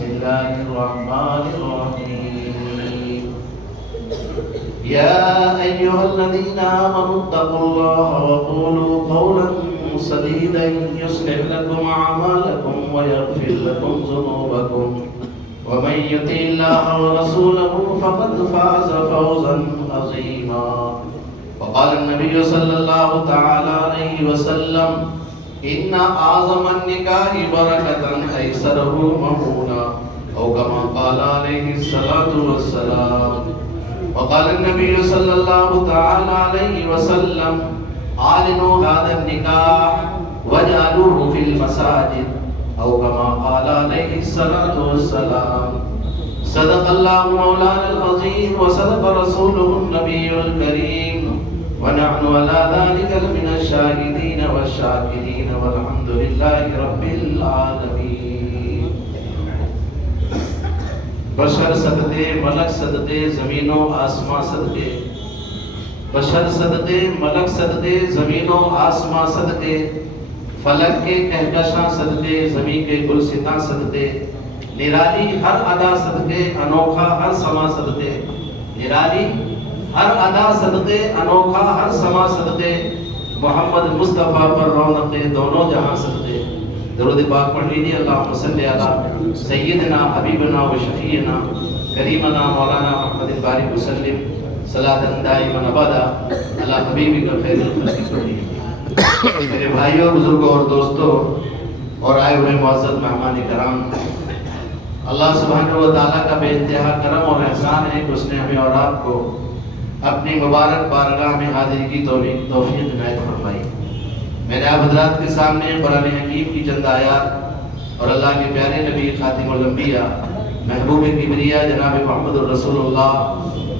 بسم الله الرحمن الرحيم يا أيها الذين آمنوا اتقوا الله وقولوا قولا سديدا يصلح لكم أعمالكم ويغفر لكم ذنوبكم ومن يطع الله ورسوله فقد فاز فوزا عظيما. وقال النبي صلى الله تعالى عليه وسلم إن أعظم النكاح بركة أيسره ممونا أو كما قال عليه الصلاة والسلام. وقال النبي صلى الله تعالى عليه وسلم أعلنوا هذا النكاح واجعلوه في المساجد أو كما قال عليه الصلاة والسلام. صدق الله مولانا العظيم وصدق رسوله النبي الكريم ونحن على ذلك من الشاهدين والشاكرين والحمد لله رب العالمين. بشر صدقے ملک صدقے زمین و آسمان صدقے بشر صدقے ملک صدقے زمین و آسمان صدقے فلک کے کہکشاں صدقے زمین کے گلستاں صدقے نرالی ہر ادا صدقے انوکھا ہر سما صدقے نرالی ہر ادا صدقے انوکھا ہر سما صدقے محمد مصطفیٰ پر رونق دونوں جہاں صدقے. درود پاک پڑھ لیجیے. اللہم صلی علی سیدنا حبیبنا و شفیعنا کریمنا مولانا محمد الباری وسلم صلاۃ دائما ابدا علی حبیبک خیر الخلق کلہم. میرے بھائیوں بزرگوں اور دوستوں اور آئے ہوئے معزز مہمان کرام، اللہ سبحانہ و تعالیٰ کا بے انتہا کرم اور احسان ہے کہ اس نے ہمیں اور آپ کو اپنی مبارک بارگاہ میں حاضری کی توفیق عنایت فرمائی. میں نے آپ حضرات کے سامنے قرآن حکیم کی چند آیات اور اللہ کے پیارے نبی خاتم الانبیاء محبوب کبریا جناب محمد الرسول اللہ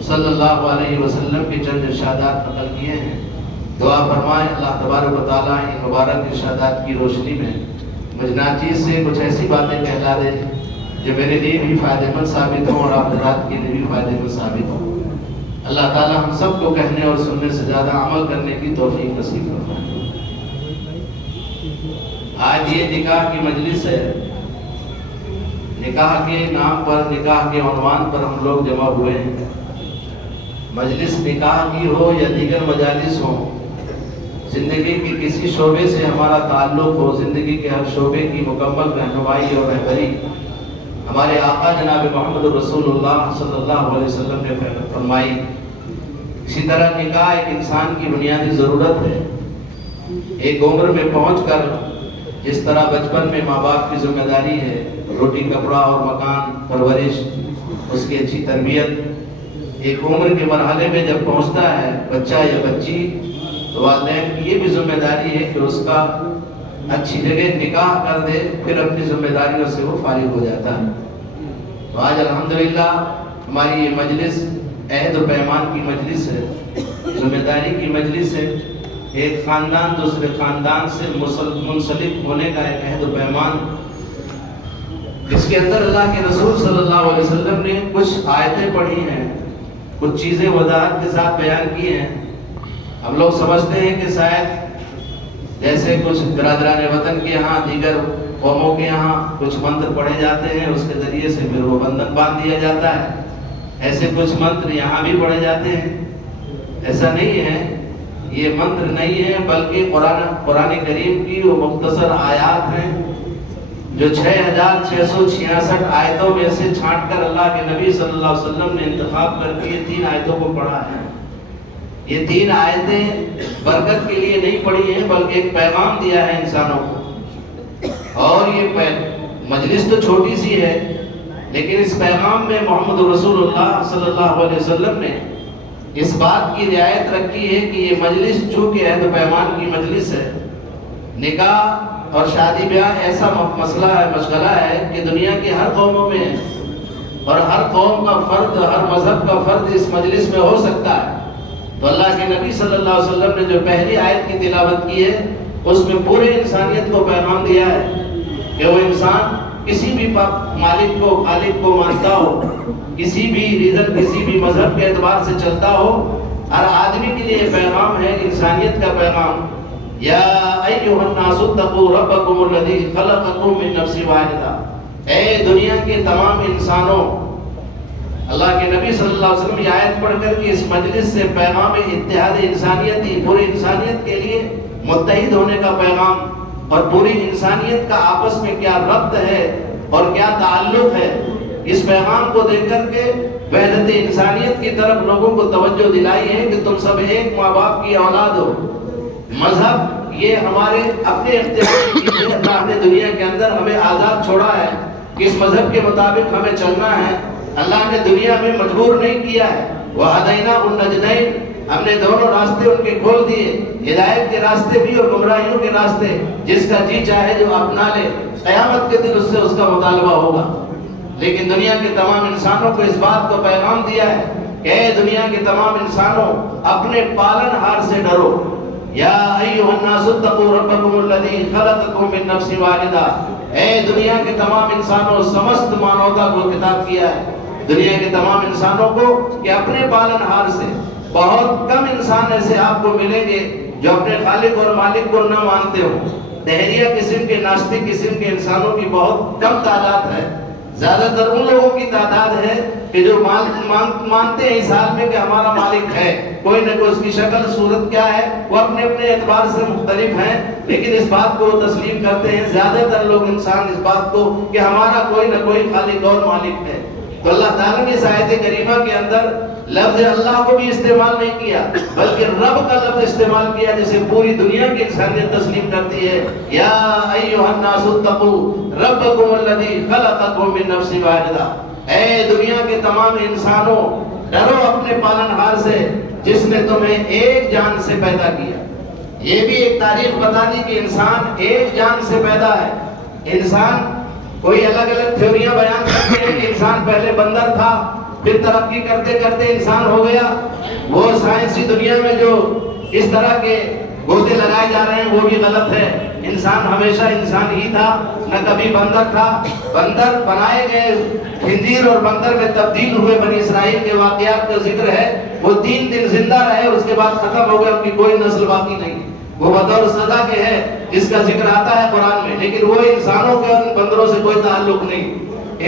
صلی اللہ علیہ وسلم کے چند ارشادات نقل کیے ہیں. دعا فرمائیں اللہ تبارک و تعالیٰ ان مبارک ارشادات کی روشنی میں مجھ ناچیز سے کچھ ایسی باتیں کہلا دے جو میرے لیے بھی فائدہ مند ثابت ہوں اور آپ حضرات کے لیے بھی فائدہ مند ثابت ہوں. اللہ تعالیٰ ہم سب کو کہنے اور سننے سے زیادہ عمل کرنے کی توفیق نصیب فرمائے. آج یہ نکاح کی مجلس ہے. نکاح کے نام پر، نکاح کے عنوان پر ہم لوگ جمع ہوئے ہیں. مجلس نکاح کی ہو یا دیگر مجالس ہوں، زندگی کے کسی شعبے سے ہمارا تعلق ہو، زندگی کے ہر شعبے کی مکمل رہنمائی اور رہبری ہمارے آقا جناب محمد رسول اللہ صلی اللہ علیہ وسلم نے فرمائی. اسی طرح نکاح ایک انسان کی بنیادی ضرورت ہے. ایک عمر میں پہنچ کر جس طرح بچپن میں ماں باپ کی ذمہ داری ہے روٹی کپڑا اور مکان پرورش، اس کی اچھی تربیت، ایک عمر کے مرحلے میں جب پہنچتا ہے بچہ یا بچی تو والدین کی یہ بھی ذمہ داری ہے کہ اس کا اچھی جگہ نکاح کر دے، پھر اپنی ذمہ داریوں سے وہ فارغ ہو جاتا ہے. تو آج الحمدللہ ہماری یہ مجلس عہد و پیمان کی مجلس ہے، ذمہ داری کی مجلس ہے. ایک خاندان دوسرے خاندان سے منسلک ہونے کا ایک عہد و پیمان، اس کے اندر اللہ کے رسول صلی اللہ علیہ وسلم نے کچھ آیتیں پڑھی ہیں، کچھ چیزیں وضاحت کے ساتھ بیان کی ہیں. ہم لوگ سمجھتے ہیں کہ شاید جیسے کچھ برادران وطن کے یہاں دیگر قوموں کے یہاں کچھ منتر پڑھے جاتے ہیں، اس کے ذریعے سے پھر وہ بندھن باندھ دیا جاتا ہے، ایسے کچھ منتر یہاں بھی پڑھے جاتے ہیں. ایسا نہیں ہے، یہ منتر نہیں ہے، بلکہ قرآن کریم کی وہ مختصر آیات ہیں جو 6666 آیتوں میں سے چھانٹ کر اللہ کے نبی صلی اللہ علیہ وسلم نے انتخاب کر کے 3 آیتوں کو پڑھا ہے. یہ 3 آیتیں برکت کے لیے نہیں پڑھی ہیں بلکہ ایک پیغام دیا ہے انسانوں کو. اور یہ مجلس تو چھوٹی سی ہے لیکن اس پیغام میں محمد رسول اللہ صلی اللہ علیہ وسلم نے اس بات کی رعایت رکھی ہے کہ یہ مجلس چونکہ عہد و پیمان کی مجلس ہے، نکاح اور شادی بیاہ ایسا مسئلہ ہے، مشغلہ ہے کہ دنیا کی ہر قوموں میں ہے اور ہر قوم کا فرد، ہر مذہب کا فرد اس مجلس میں ہو سکتا ہے. تو اللہ کے نبی صلی اللہ علیہ وسلم نے جو پہلی آیت کی تلاوت کی ہے اس میں پورے انسانیت کو پیغام دیا ہے کہ وہ انسان کسی بھی مالک کو، خالق کو مانتا ہو، کسی بھی ریزن، کسی بھی مذہب کے اعتبار سے چلتا ہو، ہر آدمی کے لیے یہ پیغام ہے، انسانیت کا پیغام. یا ایھا الناس اتقوا ربکم الذی خلقکم من نفس واحدہ. اے دنیا کے تمام انسانوں، اللہ کے نبی صلی اللہ علیہ وسلم یہ آیت پڑھ کر کے اس مجلس سے پیغام اتحاد انسانیتی، پوری انسانیت کے لیے متحد ہونے کا پیغام اور پوری انسانیت کا آپس میں کیا ربط ہے اور کیا تعلق ہے، اس پیغام کو دے کر کے وحدت انسانیت کی طرف لوگوں کو توجہ دلائی ہے کہ تم سب ایک ماں باپ کی اولاد ہو۔ مذہب یہ ہمارے اپنے اختیار کی چیز ہے، اللہ نے دنیا کے اندر ہمیں آزاد چھوڑا ہے کہ اس مذہب کے مطابق ہمیں چلنا ہے۔ اللہ نے دنیا میں مجبور نہیں کیا ہے، وَهَدَيْنَاهُ النَّجْدَيْنِ، ہم نے دونوں راستے ان کے کھول دیے، ہدایت کے راستے بھی اور گمراہیوں کے راستے، جس کا جی چاہے جو اپنا لے، قیامت کے دن اس سے اس کا مطالبہ ہوگا۔ لیکن دنیا کے تمام انسانوں کو اس بات کو پیغام دیا ہے کہ اے دنیا کے تمام انسانوں، اپنے پالن ہار سے ڈرو۔ یا ایھا الناس اتقوا ربکم الذی خلقکم من نفس واحدہ، اے دنیا کے تمام انسانوں، سمست مانوتا کو خطاب کیا ہے، دنیا کے تمام انسانوں کو کہ اپنے پالن ہار سے، بہت کم انسان ایسے آپ کو ملیں گے جو اپنے خالق اور مالک کو نہ مانتے ہو۔ دہریہ قسم کے، ناستک قسم کے انسانوں کی بہت کم تعداد ہے، زیادہ تر ان لوگوں کی تعداد ہے کہ جو مانتے ہیں اس حال میں کہ ہمارا مالک ہے، کوئی نہ کوئی، اس کی شکل صورت کیا ہے وہ اپنے اپنے اعتبار سے مختلف ہیں، لیکن اس بات کو وہ تسلیم کرتے ہیں زیادہ تر لوگ، انسان، اس بات کو کہ ہمارا کوئی نہ کوئی خالق اور مالک ہے۔ تو اللہ تعالیٰ نے اس آیت کریمہ کے اندر لفظ اللہ کو بھی استعمال نہیں کیا بلکہ رب کا لفظ استعمال کیا، جسے پوری دنیا کی انسانیت تسلیم کرتی ہے۔ یا ایھا الناس اتقوا ربکم الذی خلقکم من نفس واحدہ، اے دنیا کے تمام انسانوں، ڈرو اپنے پالن ہار سے جس نے تمہیں ایک جان سے پیدا کیا۔ یہ بھی ایک تاریخ بتا دی کہ انسان ایک جان سے پیدا ہے۔ انسان کوئی الگ الگ تھیوریاں بیان کرتے ہیں کہ انسان پہلے بندر تھا، پھر ترقی کرتے کرتے انسان ہو گیا۔ وہ سائنسی دنیا میں جو اس طرح کے گوتے لگائے جا رہے ہیں وہ بھی غلط ہے۔ انسان ہمیشہ انسان ہی تھا، نہ کبھی بندر تھا۔ بندر بنائے گئے، خنزیر اور بندر میں تبدیل ہوئے بنی اسرائیل کے واقعات کا ذکر ہے۔ وہ 3 دن زندہ رہے اور اس کے بعد ختم ہو گئے، ان کی کوئی نسل باقی نہیں۔ وہ بطور سزا کے ہے جس کا ذکر آتا ہے قرآن میں، لیکن وہ انسانوں کے اور بندروں سے کوئی تعلق نہیں۔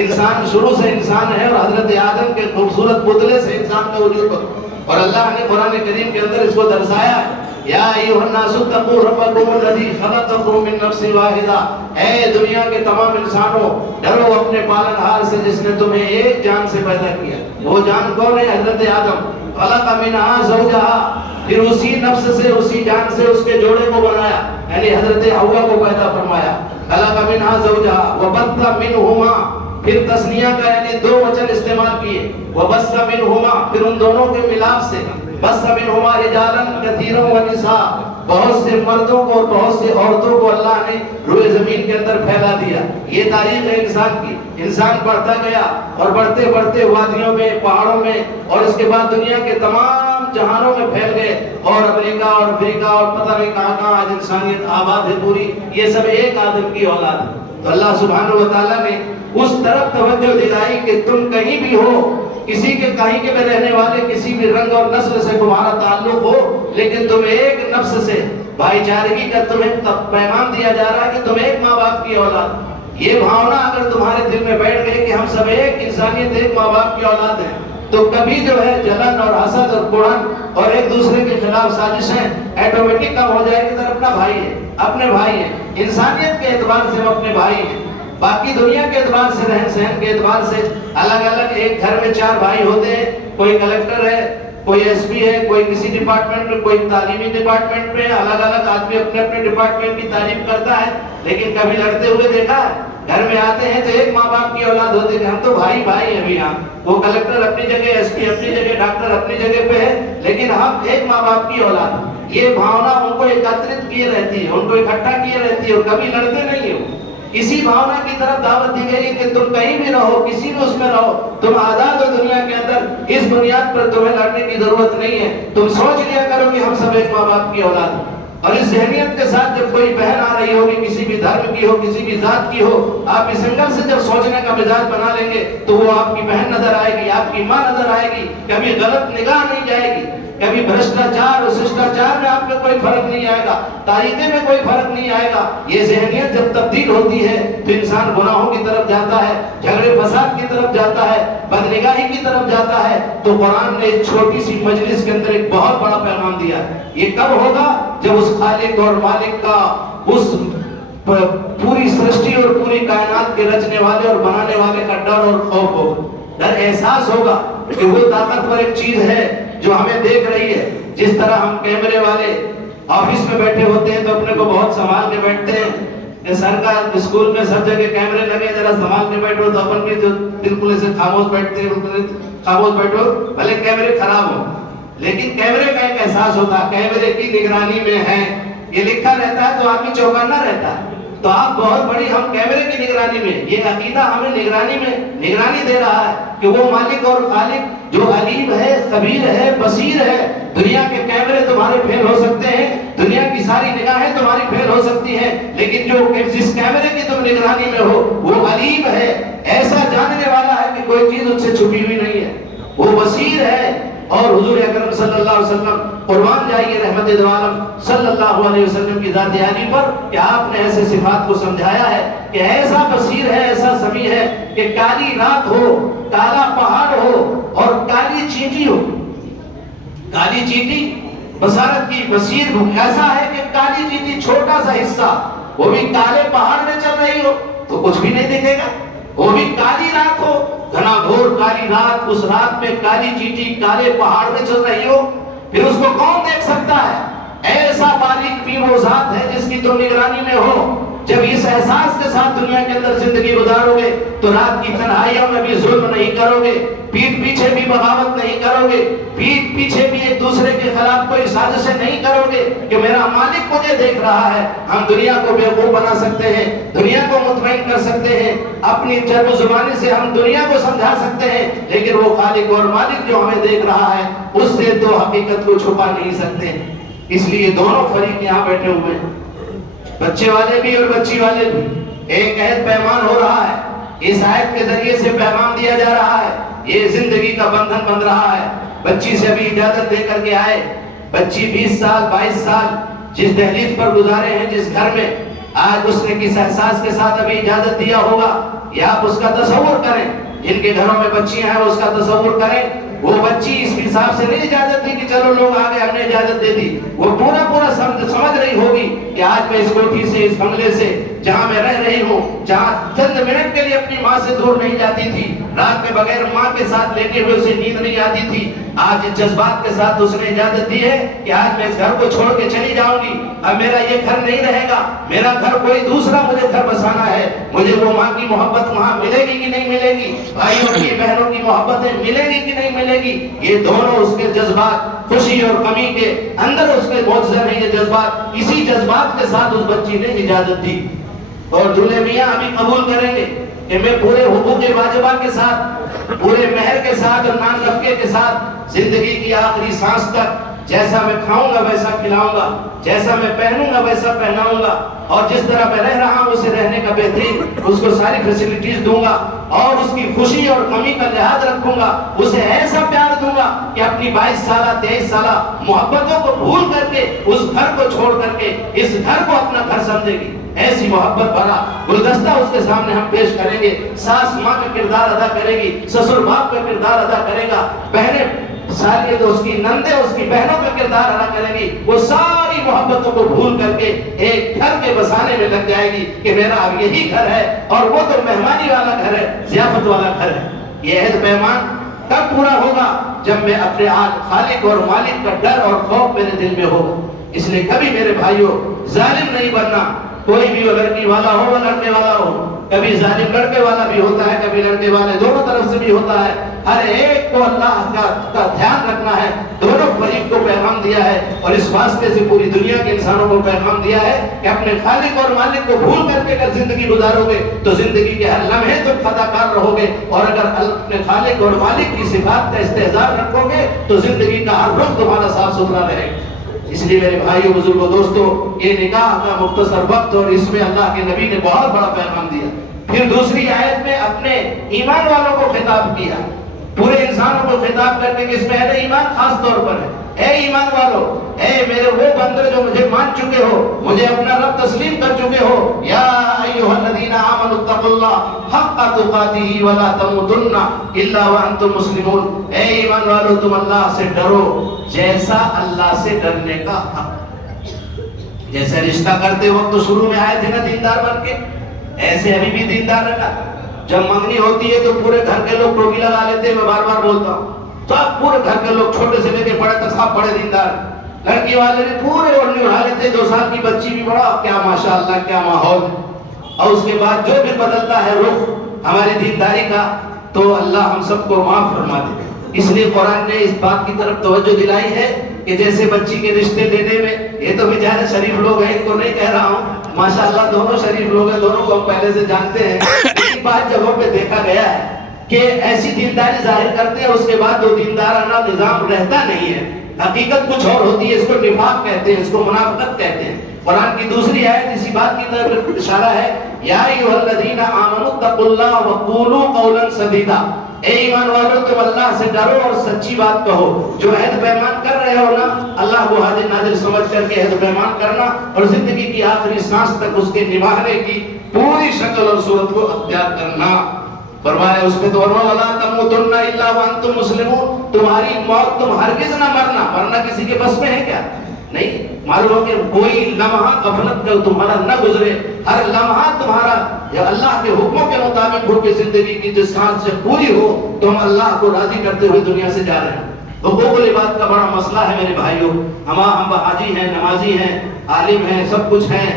انسان شروع سے انسان ہے اور حضرت آدم کے خوبصورت پتلے سے انسان کا وجود، اور اللہ نے قرآن کریم کے اندر اس کو درسایا ہے۔ یا ایھا الناس اتقوا ربکم الذی خلقکم من نفس واحدہ، اے دنیا کے تمام انسانوں، ڈرو اپنے پالن ہار سے جس نے تمہیں ایک جان سے پیدا کیا۔ وہ جان کون ہے؟ حضرت آدم۔ خلق منھا زوجھا، پھر اسی نفس سے، اسی جان سے اس کے جوڑے کو بنایا، یعنی حضرت حوا کو پیدا فرمایا۔ خلق منھا زوجھا وبث منہما، پھر تثنیہ کا یعنی 2 وچن استعمال کیے، وبث منہما، پھر ان دونوں کے ملاپ سے، بث منہما رجالا کثیرا ونساء، بہت سے مردوں کو اور بہت سی عورتوں کو اللہ نے روئے زمین کے اندر پھیلا دیا۔ یہ تاریخ ہے انسان کی۔ انسان بڑھتا گیا اور بڑھتے بڑھتے وادیوں میں، پہاڑوں میں، اور اس کے بعد دنیا کے تمام جہانوں میں پھیل گئے، اور امریکہ اور افریقہ اور پتہ نہیں کہاں کہاں آج انسانیت آباد ہے پوری۔ یہ سب ایک آدم کی اولاد ہے۔ تو اللہ سبحانہ و تعالیٰ نے اس طرف توجہ دلائی کہ تم کہیں بھی ہو، کسی کے کہیں کے میں رہنے والے، کسی بھی رنگ اور نسل سے تمہارا تعلق ہو، لیکن تم ایک نفس سے بھائی چارگی کا تمہیں پیغام دیا جا رہا ہے کہ تم ایک ماں باپ کی اولاد۔ یہ بھاونا اگر تمہارے دل میں بیٹھ گئی کہ ہم سب ایک انسانیت، ایک ماں باپ کی اولاد ہیں، تو کبھی جو ہے جلن اور حسد اور کڑن اور ایک دوسرے کے خلاف سازشیں ایٹومیٹک کم ہو جائے گی۔ تو اپنا بھائی ہے، اپنے بھائی ہیں، انسانیت کے اعتبار سے ہم اپنے بھائی ہیں۔ باقی دنیا کے اعتبار سے، رہن سہن کے اعتبار سے الگ الگ، ایک گھر میں 4 بھائی ہوتے ہیں، کوئی کلکٹر ہے، کوئی ایس پی ہے، کوئی کسی ڈپارٹمنٹ میں، کوئی تعلیمی ڈپارٹمنٹ میں، الگ الگ آدمی اپنے اپنے ڈپارٹمنٹ کی تعریف کرتا ہے، لیکن کبھی لڑتے ہوئے دیکھا ہے؟ گھر میں آتے ہیں تو ایک ماں باپ کی اولاد ہوتے ہیں، ہم تو بھائی بھائی ہیں۔ یہاں وہ کلکٹر اپنی جگہ، ایس پی اپنی جگہ، ڈاکٹر اپنی جگہ پہ ہے، لیکن ہم ایک ماں باپ کی اولاد۔ یہ بھاونا ان کو ایکترت کیے رہتی ہے، ان کو اکٹھا کیے رہتی ہے، اور کبھی لڑتے نہیں ہو۔ اسی بھاونا کی طرف دعوت دی گئی کہ تم کہیں بھی رہو، کسی بھی اس میں رہو، تم آزاد ہو دنیا کے اندر، اس بنیاد پر تمہیں لڑنے کی ضرورت نہیں ہے۔ تم سوچ لیا کرو کہ ہم سب ایک ماں باپ کی اولاد ہیں، اور اس ذہنیت کے ساتھ جب کوئی بہن آ رہی ہوگی، کسی بھی دھرم کی ہو، کسی بھی ذات کی ہو، آپ اس اینگل سے جب سوچنے کا مزاج بنا لیں گے تو وہ آپ کی بہن نظر آئے گی، آپ کی ماں نظر آئے گی، کبھی غلط نگاہ نہیں جائے گی۔ کبھی بھرشٹاچار اور ششٹاچار میں آپ میں کوئی فرق نہیں آئے گا، طریقے میں کوئی فرق نہیں آئے گا۔ یہ ذہنیت جب تبدیل ہوتی ہے تو انسان گناہوں کی طرف جاتا ہے، جھگڑے فساد کی طرف جاتا ہے، بدنگاہی کی طرف جاتا ہے۔ تو قرآن نے اس چھوٹی سی مجلس کے اندر ایک بہت بڑا پیغام دیا ہے۔ یہ کب ہوگا؟ جب اس خالق اور مالک کا، اس پوری سرشٹی اور پوری کائنات کے رچنے والے اور بنانے والے کا ڈر اور خوف ہوگا، ڈر احساس ہوگا کہ وہ طاقتور ایک چیز ہے جو ہمیں دیکھ رہی ہے۔ جس طرح ہم کیمرے والے آفس میں بیٹھے ہوتے ہیں تو اپنے کو بہت سنبھال کے بیٹھتے ہیں کہ سرکار اسکول میں سب جگہ کیمرے لگے، ذرا سنبھال کے بیٹھو، تو اپن بھی بالکل ایسے خاموش بیٹھتے ہیں، خاموش بیٹھو بھلے کیمرے خراب ہو، لیکن کیمرے کا ایک احساس ہوتا ہے کیمرے کی نگرانی میں ہے، یہ لکھا رہتا ہے تو آدمی چوکنا رہتا ہے۔ تو آپ بہت بڑی، ہم کیمرے کی نگرانی میں، یہ عقیدہ ہمیں نگرانی دے رہا ہے کہ وہ مالک اور خالق جو علیم ہے، خبیر ہے، بصیر ہے۔ دنیا کے کیمرے تمہارے فیل ہو سکتے ہیں، دنیا کی ساری نگاہیں تمہاری فیل ہو سکتی ہیں، لیکن جو جس کیمرے کی تم نگرانی میں ہو وہ علیم ہے، ایسا جاننے والا ہے کہ کوئی چیز اس سے چھپی ہوئی نہیں ہے، وہ بصیر ہے۔ اور حضور اکرم صلی اللہ علیہ وسلم، قربان جائیے رحمت دو عالم صلی اللہ علیہ وسلم کی ذات عالی پر کہ آپ نے ایسے صفات کو سمجھایا ہے کہ ایسا بصیر ہے، ایسا سمیع ہے کہ کالی رات ہو، کالا پہاڑ ہو اور کالی چینٹی ہو، کالی چینٹی بصارت کی بصیر ایسا ہے کہ کالی چینٹی چھوٹا سا حصہ وہ بھی کالے پہاڑ میں چل رہی ہو تو کچھ بھی نہیں دکھے گا، وہ بھی کالی رات ہو، گھنا گھور کالی رات، اس رات میں کالی چینٹی کالے پہاڑ میں چل رہی ہو، پھر اس کو کون دیکھ سکتا ہے؟ ایسا باریک بھی وہ ذات ہے جس کی تم نگرانی میں ہو۔ جب اس احساس کے ساتھ دنیا کے اندر زندگی گزارو گے تو رات کی تنہائیوں میں بھی ظلم نہیں کرو گے، پیٹھ پیچھے بھی بغاوت نہیں کرو گے، پیٹھ پیچھے بھی ایک دوسرے کے خلاف کوئی سازشیں نہیں کرو گے کہ میرا مالک مجھے دیکھ رہا ہے۔ ہم دنیا کو بیوقوف بنا سکتے ہیں، دنیا کو مطمئن کر سکتے ہیں، اپنی چرب زبانی سے ہم دنیا کو سمجھا سکتے ہیں، لیکن وہ خالق اور مالک جو ہمیں دیکھ رہا ہے اس سے تو حقیقت کو چھپا نہیں سکتے۔ اس لیے دونوں فریق یہاں بیٹھے ہوئے ہیں، بچے والے بھی اور بچی والے بھی، ایک عہد پیمان ہو رہا ہے، اس عہد کے ذریعے سے پیغام دیا جا رہا ہے، یہ زندگی کا بندھن بن رہا ہے۔ بچی سے ابھی اجازت دے کر کے آئے، بچی 20 سال 22 سال جس دہلیز پر گزارے ہیں، جس گھر میں، آج اس نے کس احساس کے ساتھ ابھی اجازت دیا ہوگا، یا آپ اس کا تصور کریں، جن کے گھروں میں بچیاں ہیں اس کا تصور کریں، وہ بچی اس حساب سے نہیں اجازت دی کہ چلو لوگ آگے، ہم نے اجازت دے دی، وہ پورا سمجھ رہی ہوگی کہ آج میں اس کوٹھی سے، اس بنگلے سے جہاں میں رہ رہی ہوں، جہاں چند منٹ کے لیے اپنی ماں سے دور نہیں جاتی تھی، رات میں بغیر ماں کے ساتھ لیٹے ہوئے اسے نیند نہیں آتی تھی، آج اس جذبات کے ساتھ اس نے اجازت دی ہے کہ آج میں اس گھر کو چھوڑ کے چلی جاؤں گی، اب میرا یہ گھر نہیں رہے گا، میرا گھر کوئی دوسرا مجھے گھر بسانا ہے، مجھے وہ ماں کی محبت وہاں ملے گی کہ نہیں ملے گی، بھائیوں کی بہنوں کی محبتیں ملے گی کہ نہیں ملے گی، یہ دونوں اس کے جذبات، خوشی اور غمی کے اندر اس کے معجزہ ہیں یہ جذبات، اسی جذبات کے ساتھ اس بچی نے اجازت دی۔ اور دولہے میاں ابھی قبول کریں گے کہ میں پورے حقوق واجبہ کے ساتھ، پورے مہر کے ساتھ اور نان نفقے کے ساتھ زندگی کی آخری سانس تک جیسا میں کھاؤں گا ویسا کھلاؤں گا، جیسا میں پہنوں گا ویسا پہناؤں گا، اور جس طرح میں رہ رہا ہوں اسے رہنے کا بہترین اس کو ساری فیسلٹیز دوں گا، اور اس کی خوشی اور غمی کا لحاظ رکھوں گا، اسے ایسا پیار دوں گا کہ اپنی 22 سالہ 23 سالہ محبتوں کو بھول کر کے، اس گھر کو چھوڑ کر کے اس گھر کو اپنا گھر سمجھے گی۔ ایسی محبت بھرا گلدستہ اس کے سامنے ہم پیش کریں گے، ساس ماں کا کردار ادا کرے گی، سسر باپ کا کردار ادا کرے گا، بہنیں سالیاں تو اس کی نندیں اس کی بہنوں کا کردار ادا کریں گی، وہ ساری محبتوں کو بھول کر کے ایک گھر کے بسانے میں لگ جائے گی کہ میرا اب یہی گھر ہے، اور وہ تو مہمانی والا گھر ہے، ضیافت والا گھر ہے۔ یہ عہد پیمان کب پورا ہوگا؟ جب میں اپنے خالق اور مالک کا ڈر اور خوف میرے دل میں ہوگا۔ اس لیے کبھی میرے بھائیوں ظالم نہیں بننا، کوئی بھی وہ لڑکی والا ہو وہ لڑکے والا ہو، کبھی ظالم لڑکے والا بھی ہوتا ہے، کبھی لڑکے والے دونوں طرف سے بھی ہوتا ہے، ہر ایک کو اللہ کا دھیان رکھنا ہے، دونوں فریق کو پیغام دیا ہے، اور اس واسطے سے پوری دنیا کے انسانوں کو پیغام دیا ہے کہ اپنے خالق اور مالک کو بھول کر کے اگر زندگی گزارو گے تو زندگی کے ہر لمحے تم خطا کار رہو گے، اور اگر اپنے خالق اور مالک کی صفات کا استحضار رکھو گے تو زندگی کا ہر رخ تمہارا صاف ستھرا رہے گا۔ اس لیے میرے بھائیوں بزرگوں دوستوں، یہ نکاح کا مختصر وقت اور اس میں اللہ کے نبی نے بہت بڑا پیغام دیا۔ پھر دوسری آیت میں اپنے ایمان والوں کو خطاب کیا، پورے انسانوں کو خطاب کرنے کے اس میں اہل ایمان خاص طور پر ہے، اے ایمان والو، اے میرے وہ بندے جو مجھے مان چکے ہو، مجھے اپنا رب تسلیم کر چکے ہو، یا ایھا الذین آمنوا اتقوا اللہ حق تقاتہ ولا تموتن الا وانتم مسلمون۔ اے ایمان والو، تم اللہ سے ڈرو جیسا اللہ سے ڈرنے کا حق۔ جیسے رشتہ کرتے وقت تو شروع میں آئے تھے نا دیندار بن کے، ایسے ابھی بھی دیندار رہنا۔ جب منگنی ہوتی ہے تو پورے گھر کے لوگ ٹوپی لگا لیتے ہیں، میں بار بار بولتا ہوں، سب پورے گھر کے لوگ چھوٹے سے لے کے بڑے تک سب بڑے دیندار۔ لڑکی والے بھی پورے اوڑھنی اڑا لیتے، 2 سال کی بچی بھی بڑا، کیا ماشاءاللہ کیا ماحول۔ اور اس کے بعد جو بھی بدلتا ہے رخ ہماری دینداری کا، تو اللہ ہم سب کو معاف فرما دے۔ اس لیے قرآن نے اس بات کی طرف توجہ دلائی ہے کہ جیسے بچی کے رشتے لینے میں، یہ تو بیچارے شریف لوگ ہیں، ان کو نہیں کہہ رہا ہوں، ماشاءاللہ دونوں شریف لوگ ہیں، دونوں کو ہم پہلے سے جانتے ہیں، لیکن بعض جگہوں پہ دیکھا گیا ہے کہ ایسی دینداری ظاہر کرتے ہیں، اس کے بعد وہ دیندارانہ نظام رہتا نہیں ہے، حقیقت کچھ اور ہوتی ہے، اس کو نفاق کہتے ہیں، اس کو منافقت کہتے ہیں۔ قرآن کی دوسری آیت اسی بات کی طرف اشارہ ہے، یا ایھا الذین آمنوا اتقوا اللہ وقولوا قولا سدیدا۔ اے ایمان والو، تم اللہ سے ڈرو اور سچی بات کہو۔ جو عہد پیمان کر رہے ہو نا، اللہ کو حاضر ناظر سمجھ کر کے عہد پیمان کرنا، اور زندگی کی آخری سانس تک اس کے نبھانے کی پوری شکل اور صورت کو اختیار کرنا۔ فرمایا اس پہ تو وَلَا تَمُوتُنَّ إِلَّا وَأَنْتُمْ مُسْلِمُونَ، تمہاری موت تم ہرگز نہ مرنا۔ مرنا کسی کے بس میں ہے کیا؟ نہیں، معلوم ہو کہ کوئی لمحہ غفلت کا تمہارا نہ گزرے، ہر لمحہ تمہارا یا اللہ کے حکموں کے مطابق ہو کہ زندگی کی جس سانس سے پوری ہو تو ہم اللہ کو راضی کرتے ہوئے دنیا سے جا رہے ہیں۔ حقوق العباد کا بڑا مسئلہ ہے میرے بھائیوں، ہم حاجی ہیں، نمازی ہیں، عالم ہیں، سب کچھ ہیں،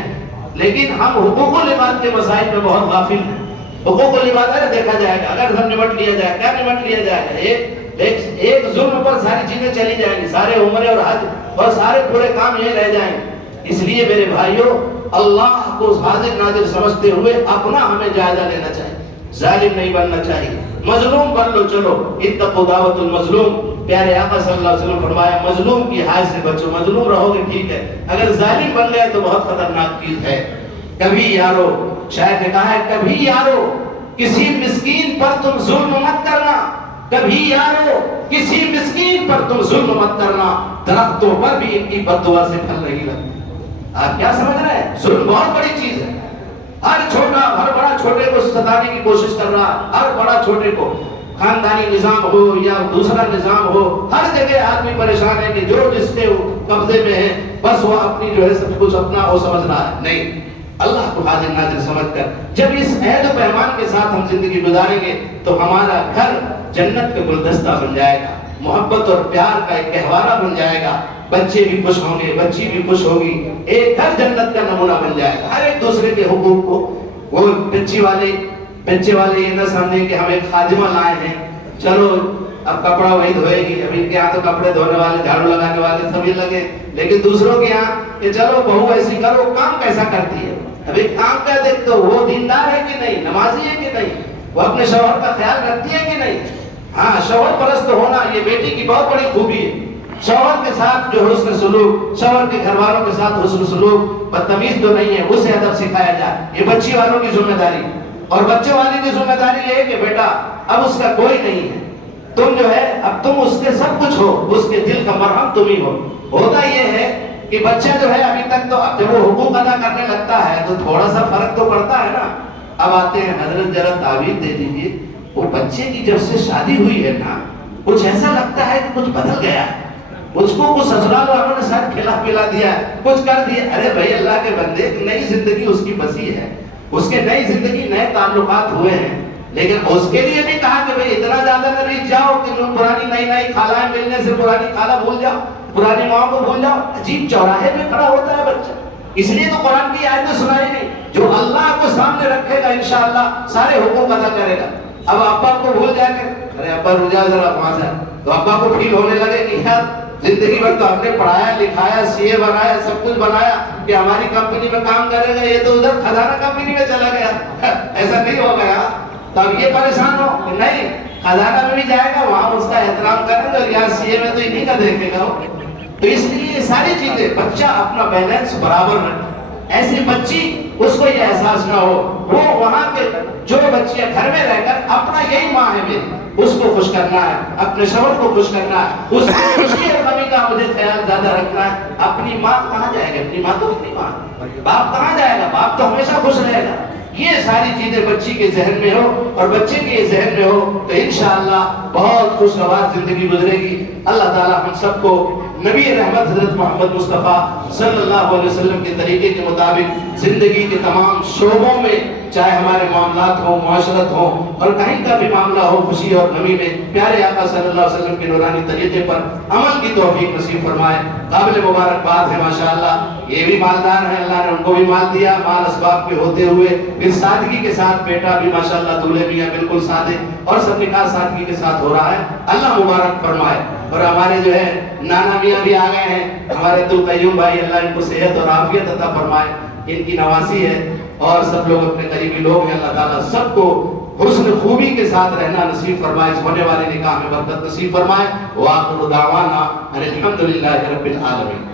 لیکن ہم حقوق العباد کے مسائل میں بہت غافل ہیں۔ حقوق العباد دیکھا جائے گا، اگر ہم نمٹ لیا جائے، کیا نمٹ لیا جائے گا؟ ایک ظلم پر ساری چیزیں چلی جائیں گی، سارے عمرے اور حج اور سارے پورے کام یہ رہ جائیں گے۔ اس لیے میرے بھائیوں، اللہ کو حاضر ناظر سمجھتے ہوئے اپنا ہمیں جائزہ لینا چاہیے، ظالم نہیں بننا چاہیے، مظلوم بن لو، چلو اتقوا دعوت المظلوم۔ پیارے آقا صلی اللہ علیہ وسلم فرمایا مظلوم کی حاج سے بچو، مظلوم رہو گے ٹھیک ہے، اگر ظالم بن گئے تو بہت خطرناک چیز ہے۔ کبھی یارو، شاید نے کہا ہے کبھی یارو کسی مسکین پر تم ظلم مت کرنا، کبھی یارو کسی مسکین پر تم ظلم مت کرنا، درختوں پر بھی ان کی بد دعا سے پھل نہیں لگتے۔ آپ کیا سمجھ رہے ہیں؟ ظلم بہت بڑی چیز ہے، ہر بڑا چھوٹے کو ستانے کی کوشش کر رہا ہے، ہر بڑا چھوٹے کو، خاندانی نظام ہو یا دوسرا نظام ہو، ہر جگہ آدمی پریشان ہے کہ جو جس کے قبضے میں ہے بس وہ اپنی جو ہے سب کچھ اپنا وہ سمجھ رہا ہے۔ نہیں، اللہ کو حاضر ناظر سمجھ کر جب اس عہد و پیمان کے ساتھ ہم زندگی گزاریں گے تو ہمارا گھر جنت کا گلدستہ بن جائے گا، محبت اور پیار کا ایک گہوارہ بن جائے گا، بچے بھی خوش ہوں گے، بچی بھی خوش ہوگی، ایک گھر جنت کا نمونہ بن جائے گا۔ ہر ایک دوسرے کے حقوق کو، وہ بچے والے یہ نہ سمجھیں کہ ہم ایک خادمہ لائے ہیں، چلو اب کپڑا وہی دھوئے گی، اب ان کے یہاں تو کپڑے دھونے والے، جھاڑو لگانے والے سب یہ لگے، لیکن دوسروں کے یہاں کہ چلو بہو ایسی کرو، کام کیسا کرتی ہے، ابھی کام کیا دیکھتے ہو، وہ دیندار ہے کہ نہیں، نمازی ہے کہ نہیں، وہ اپنے شوہر کا خیال رکھتی ہے کہ نہیں۔ ہاں، شوہر پرست ہونا یہ بیٹی کی بہت بڑی خوبی ہے، شوہر کے ساتھ جو حسن سلوک، شوہر کے گھر والوں کے ساتھ حسن سلوک، بدتمیز تو نہیں ہے، اسے ادب سکھایا جائے، یہ بچی والوں کی ذمہ داری، اور بچوں والی کی ذمہ داری یہ ہے کہ بیٹا اب اس کا کوئی نہیں ہے، تم جو ہے اب تم اس کے سب کچھ ہو، اس کے دل کا مرہم تم ہی ہو۔ ہوتا یہ ہے کہ بچہ جو ہے ابھی تک تو اب جب وہ حقوق ادا کرنے لگتا ہے تو تھوڑا سا فرق تو پڑتا ہے نا۔ اب آتے ہیں حضرت ذرا تعبیر دے دیجیے، وہ بچے کی جب سے شادی ہوئی ہے نا، کچھ ایسا لگتا ہے کہ کچھ بدل گیا ہے، اس کو کچھ سسرال والوں نے ساتھ کھلا پلا دیا ہے، کچھ کر دیا۔ ارے بھائی اللہ کے بندے، نئی زندگی اس کی بسی ہے، اس کے نئی زندگی، نئے تعلقات ہوئے ہیں، لیکن اس کے لیے بھی کہا کہ بھئی اتنا زیادہ نہ ریچ جاؤ کہ پرانی نئی خالائیں ملنے سے پرانی خالہ بھول جاؤ، پرانی ماں کو بھول جاؤ۔ عجیب چوراہے پہ کھڑا ہوتا ہے بچہ، اس لیے تو قرآن کی آیتیں سنائی نہیں، جو اللہ کو سامنے رکھے گا انشاءاللہ سارے حقوق ادا کرے گا۔ اب ابا کو بھول جا کے، ارے ابا رجا ذرا وہاں سے، تو ابا کو فیل ہونے لگے کہ یار زندگی بھر تو ہم نے پڑھایا لکھایا، سی اے بنایا، سب کچھ بنایا کہ ہماری کمپنی میں کام کرے گا، یہ تو ادھر خزانہ کمپنی میں چلا گیا، ایسا نہیں ہو گیا۔ تو اب یہ پریشان ہو کہ نہیں، خزانہ میں بھی جائے گا، وہاں اس کا احترام کرے گا، اور یہاں سی اے میں تو انہیں کا دیکھے گا۔ تو اس لیے یہ ساری چیزیں بچہ اپنا بیلنس برابر رکھے، ایسی بچی اس کو یہ احساس نہ ہو، وہ وہاں کے جو بچیاں گھر میں رہ کر اپنا یہی ماں ہے میری، اس کو خوش کرنا ہے، اپنے شوہر کو خوش کرنا ہے، اس کی خوشی اور غمی کا مجھے خیال زیادہ رکھنا ہے۔ اپنی ماں کہاں جائے گا؟ اپنی ماں تو اپنی ماں، باپ کہاں جائے گا؟ باپ تو ہمیشہ خوش رہے گا۔ یہ ساری چیزیں بچی کے ذہن میں ہو اور بچے کے ذہن میں ہو تو انشاءاللہ بہت خوشگوار زندگی گزرے گی۔ اللہ تعالیٰ ہم سب کو نبی رحمت حضرت محمد مصطفیٰ صلی اللہ علیہ وسلم کے طریقے کے مطابق زندگی کے تمام شعبوں میں، چاہے ہمارے معاملات ہوں، معاشرت ہوں، اور کہیں کا بھی معاملہ ہو، خوشی اور غمی میں پیارے آقا صلی اللہ علیہ وسلم کے نورانی طریقے پر عمل کی توفیق نصیب فرمائے۔ قابل مبارکباد ہے ماشاءاللہ، یہ بھی مالدار ہیں، اللہ نے ان کو بھی مال دیا، مال اسباب کے ہوتے ہوئے پھر سادگی کے ساتھ بیٹا بھی ماشاءاللہ دولہے بھی ہیں بالکل سادے، اور سب نکاح سادگی کے ساتھ ہو رہا ہے، اللہ مبارک فرمائے۔ اور ہمارے جو ہے نانا میاں بھی آ گئے ہیں، ہمارے عبد القیوم بھائی، اللہ ان کو صحت اور عافیت عطا فرمائے، ان کی نواسی ہے، اور سب لوگ اپنے قریبی لوگ ہیں، اللہ تعالیٰ سب کو حسن خوبی کے ساتھ رہنا نصیب فرمائے، اس ہونے والے نکاح میں برکت نصیب فرمائے۔ وآخر دعوانا ان الحمدللہ رب العالمین۔